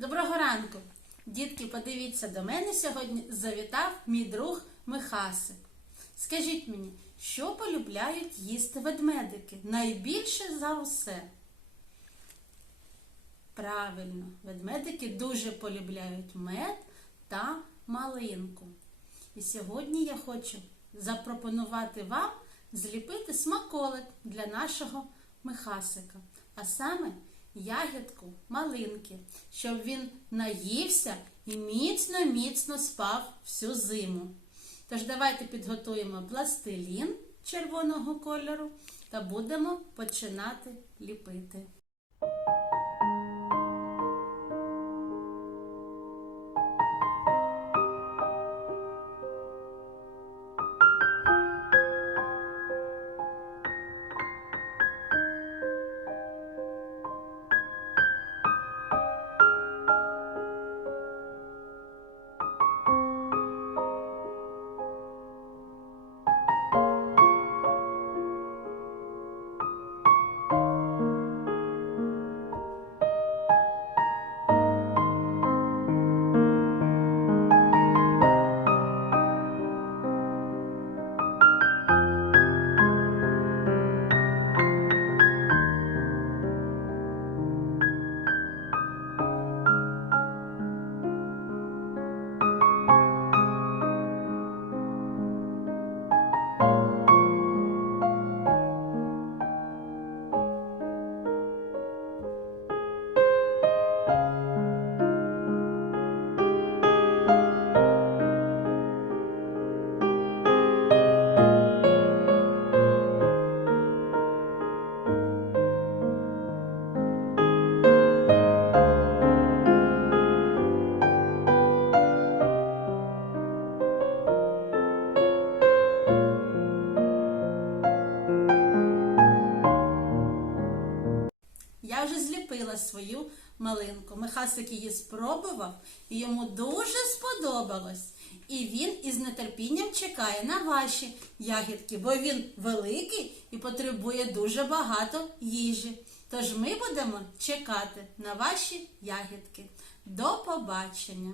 Доброго ранку! Дітки, подивіться, до мене сьогодні завітав мій друг Михасик. Скажіть мені, що полюбляють їсти ведмедики найбільше за усе? Правильно, ведмедики дуже полюбляють мед та малинку. І сьогодні я хочу запропонувати вам зліпити смаколик для нашого Михасика, а саме ягідку малинки, щоб він наївся і міцно-міцно спав всю зиму. Тож давайте підготуємо пластилін червоного кольору та будемо починати ліпити. Я свою малинку. Михасик її спробував і йому дуже сподобалось. І він із нетерпінням чекає на ваші ягідки, бо він великий і потребує дуже багато їжі. Тож ми будемо чекати на ваші ягідки. До побачення!